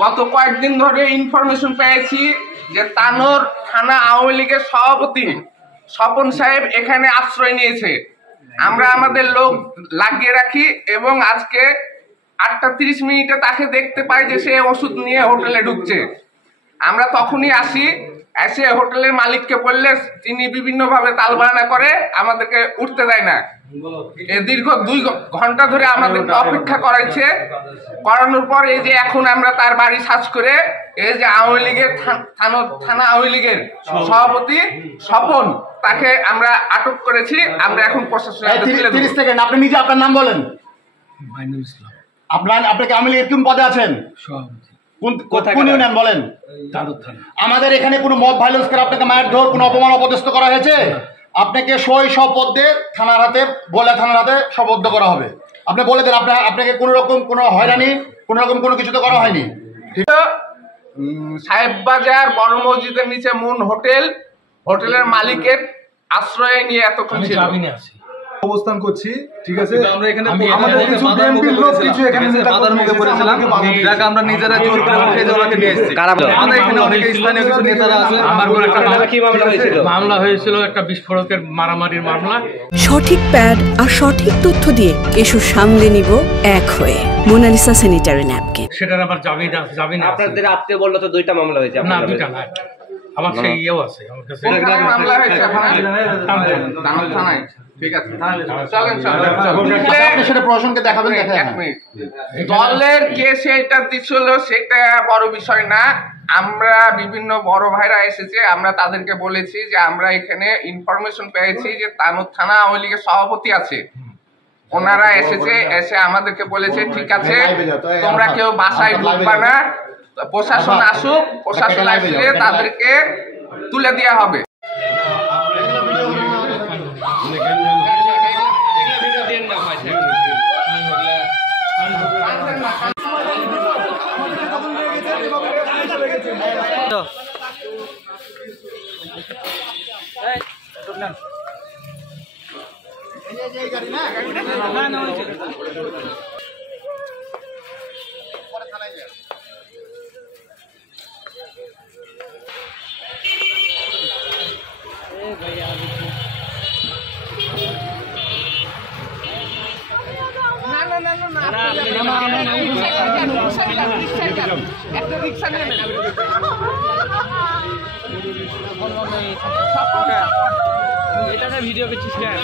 গত কয়েকদিন ধরে ইনফরমেশন পেয়েছি যে তানোর থানা আওয়ামী লীগের সভাপতি স্বপন সাহেব এখানে আশ্রয় নিয়েছে। আমরা আমাদের লোক লাগিয়ে রাখি এবং আজকে 8:30 তাকে দেখতে পাই যে সে ওষুধ নিয়ে হোটেলে ঢুকছে। আমরা তখনই আসি, এসে হোটেলের মালিককে বললে তিনি বিভিন্নভাবে তালবাহানা করে আমাদেরকে উঠতে দেয় না। দীর্ঘ 2 ঘন্টা ধরে আমাদেরকে অপেক্ষা করানোর পর এই যে এখন আমরা তার বাড়ি সার্চ করে এই যে আওয়ামী লীগের থানা আওয়ামী লীগের সভাপতি স্বপন, তাকে আমরা আটক করেছি। আমরা এখন প্রশাসনের 30 সেকেন্ড আপনি নিজে আপনার নাম বলেন। আপনাকে আওয়ামী লীগের কোন পদে আছেন? কোন ইউনিয়ন বলেন? আমাদের এখানে কোনো মব ভাইলেন্স করে আপনাকে মায়ের ধর কোনো অপমান অপদস্থ করা হয়েছে? আপনাকে সই শপথে থানার হাতে শপথ করা হবে। আপনি বলে দেন আপনাকে কোনো রকম কোনো হয়রানি কোনো রকম কোনো কিছু তো করা হয়নি। সাহেব বাজার বড় মসজিদের নিচে মুন হোটেলের মালিকের আশ্রয় নিয়ে এতক্ষণ ছিল অবস্থান করছি। ঠিক আছে, আমরা এখানে আমরা নিজেরা জোর করে উঠে ওনাকে নিয়ে এসেছি। আমাদের এখানে অনেক স্থানীয় কিছু নেতারা আছে। মামলা হয়েছিল একটা বিস্ফোরকের মারামারির মামলা। সঠিক প্যাড আর সঠিক তথ্য দিয়ে ইস্যু সামলে নিব এক হয়ে মোনালিসা স্যানিটারি ন্যাপকিন। সেটার আবার জামিন আপনাদের আত্মীয় বললো তো 2টা মামলা হয়েছে। না 2টা না, আমার সেই ইয়েও আছে আমার কাছে। মামলা হয়েছে থানায়। ঠিক আছে, দলের কে সেটা দিচ্ছিল সেটা বড় বিষয় না। আমরা বিভিন্ন বড় ভাইরা এসেছে, আমরা তাদেরকে বলেছি যে আমরা এখানে ইনফরমেশন পেয়েছি যে তানোর থানা আওয়ামী লীগের সভাপতি আছে। ওনারা এসে আমাদেরকে বলেছে ঠিক আছে তোমরা কেউ বাসায় ঢুকবা না, প্রশাসন আসুক, প্রশাসন আসলে তাদেরকে তুলে দেওয়া হবে। ভিডিও করছিস কেন?